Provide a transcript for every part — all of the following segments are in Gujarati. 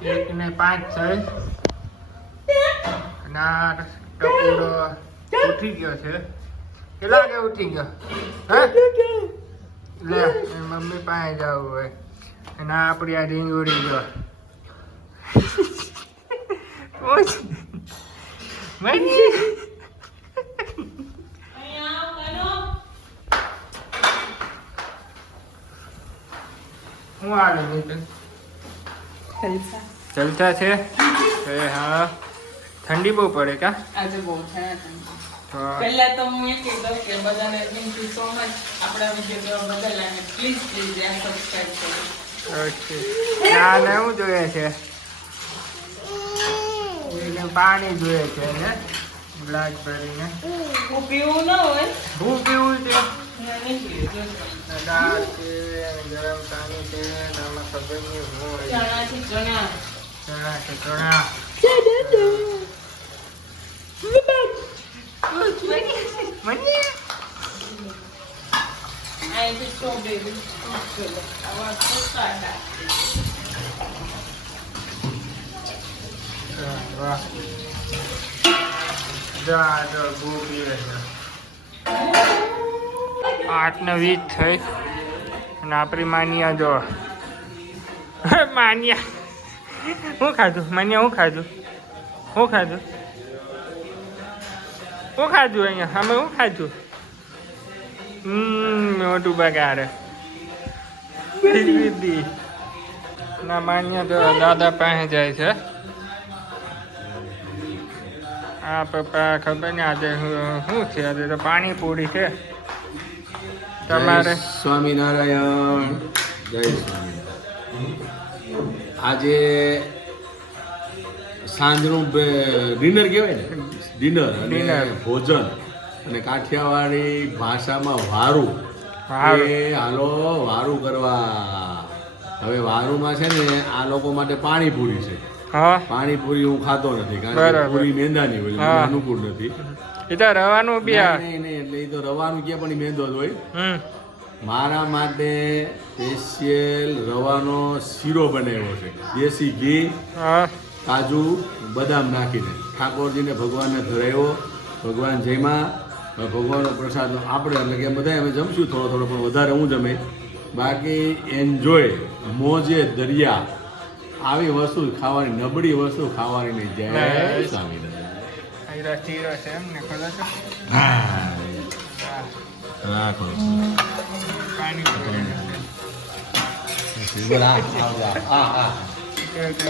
એકને 5 થઈ અને આ ટપુડો ઉઠી ગયો છે. કેટલા વાગે ઉઠી ગયો? હે લે મમ્મી પાસે જવું હોય અને આપણી આ રીંગ ઉડી ગયો. હું આવે નીતિન જલસા છે. હા ઠંડી બહુ પડે કા આજે બહુ છે હા. પહેલા તો હું એ કીધું કે બધાને થેન્ક યુ સો મચ આપણા વિડીયો બદલ અને પ્લીઝ સબસ્ક્રાઇબ કરો. ઓકે ના ને હું જોઈએ છે એને પાણી જોઈએ છે ને ગ્લાસ ભરીને. હું પીવું ન હોય હું પીવું છે નહીં પીવું. દાળ છે ગરમ પાણી છે આમાં ખબર નહીં શું હોય. ચણાથી ચણા ચણા છે ચણા અહીંથી સ્ટ્રોબેરી આવા ચોખ્ખા વાહ જા જો ગોબી છે 8:20 થઈ અને આપણી માન્યા જો માન્યા શું ખાધું માન્યા શું ખાધું અહીંયા અમે શું ખાધું મોટું બગાડે દીદી ના માન્યા તો દાદા પાસે જાય છે. આ પપ્પા ખબર ને આજે શું છે આજે તો પાણીપુરી છે. તમારે સ્વામિનારાયણ જય સ્વામિનારાયણ. આજે સાંજનું ડિનર કહેવાય ને ડિનર અને ભોજન અને કાઠિયાવાડી ભાષામાં વારું એ હાલો વારું કરવા. હવે વારુંમાં છે ને આ લોકો માટે પાણીપુરી છે. હા પાણીપુરી હું ખાતો નથી કારણ કે પૂરી મેંદાની હોય મને અનુકૂળ નથી. એ તો રવાનું બી નહીં એટલે એ તો રવાનું કે પણ મેંદો જ હોય. મારા માટે સ્પેશિયલ રવાનો શીરો બનાવ્યો છે દેશી ઘી કાજુ બદામ નાખીને ઠાકોરજીને ભગવાનને ધરાવ્યો. ભગવાન જયમાં ભગવાનનો પ્રસાદ આપણે એટલે કે બધા અમે જમશું થોડો થોડો પણ વધારે હું જમે. બાકી એન્જોય મોજે દરિયા આવી વસ્તુ ખાવાની નબળી વસ્તુ ખાવાની નહીં. જય સ્વામિનારાયણ.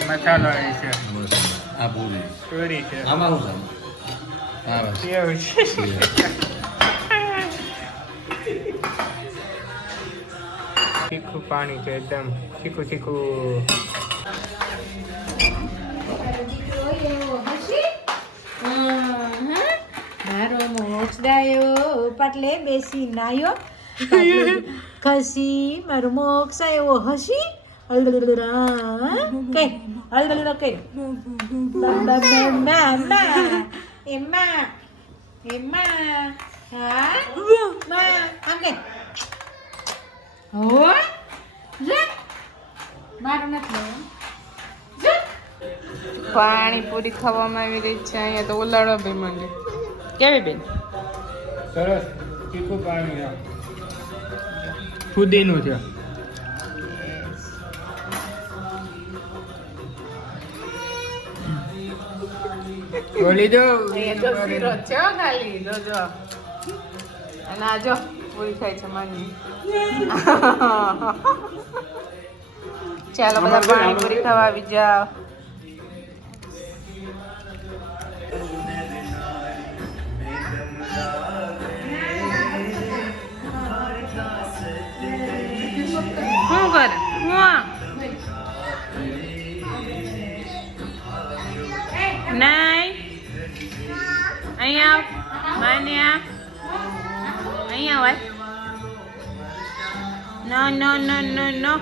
મસાલો છે આ પૂરી પૂરી છે આમાં શું એવું છે. તીખું પાણી છે એકદમ તીખું મારો મોક્ષ ડાયો પાટલે બેસી નાયો ખસી મારો મોક્ષ આવ્યો હસી કઈ એમાં હા આમ કઈ હો મારું નથી પાણીપુરી ખાવામાં આવી રહી છે. અહીંયા તો ઓલાડો ભાઈ મને કેવી બેન સરસ તીખું પાણી છે ફુદીનું છે. બોલી દો શીરો છે ખાલી જોજો. અને આ જો પૂરી થાય છે માની. ચાલો બધા પાણીપુરી ખાવા આવી જાઓ. શું કરે નહીં અહીંયા માન્યા અહીંયા હોય નો નો નો નો નો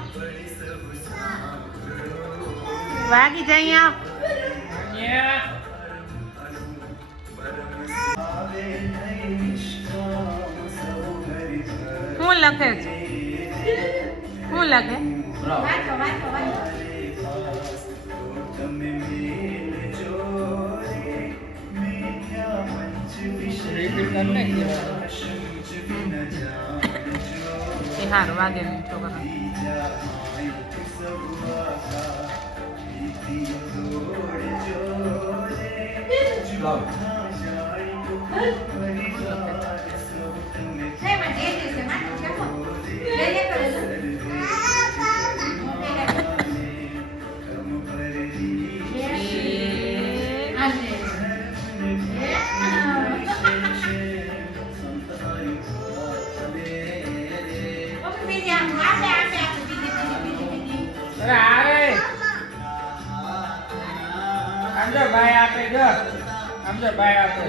વાગી જાય અહીંયા. શું લખે છે શું લખે ઘરને જ દેવાનું. એ હારું વાગે નહીં છોકરા. ભાઈ આપે જો સમજો ભાઈ આપે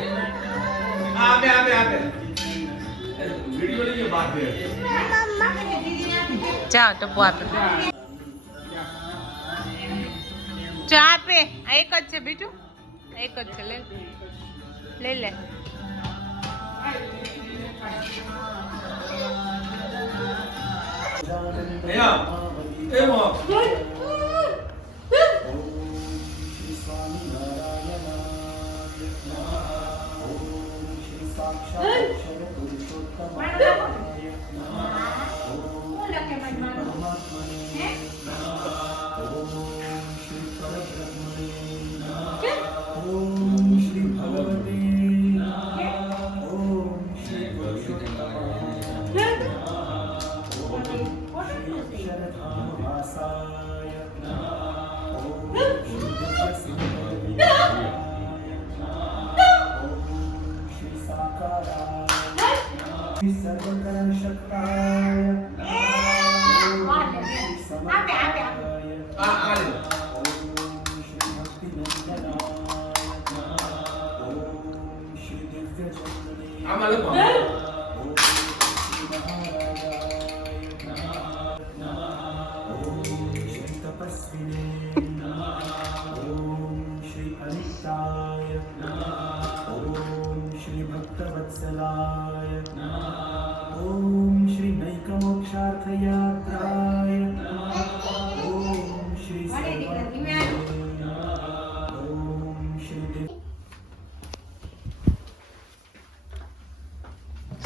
વિડિયો લઈએ બાદ દે ચા ટપુ આપે ચા આપે આ એક જ છે બીજું એક જ છે લઈ લે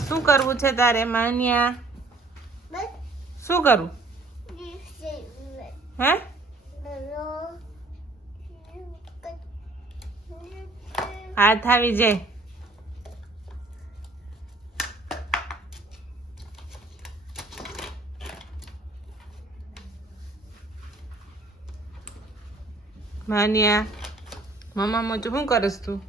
શું કરવું છે તારે માન્યા શું કરવું હે હાથ આવી જાય માન્યા મમ્મા મોચું શું કરસ તું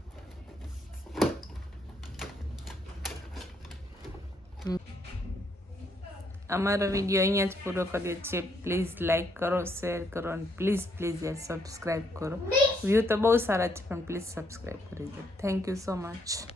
અમારો વિડીયો અહીંયા જ પૂરો કરીએ છીએ પ્લીઝ લાઈક કરો શેર કરો અને પ્લીઝ યાર સબસ્ક્રાઈબ કરો વ્યૂ તો બહુ સારા છે પણ પ્લીઝ સબસ્ક્રાઈબ કરી દો થેન્ક યુ સો મચ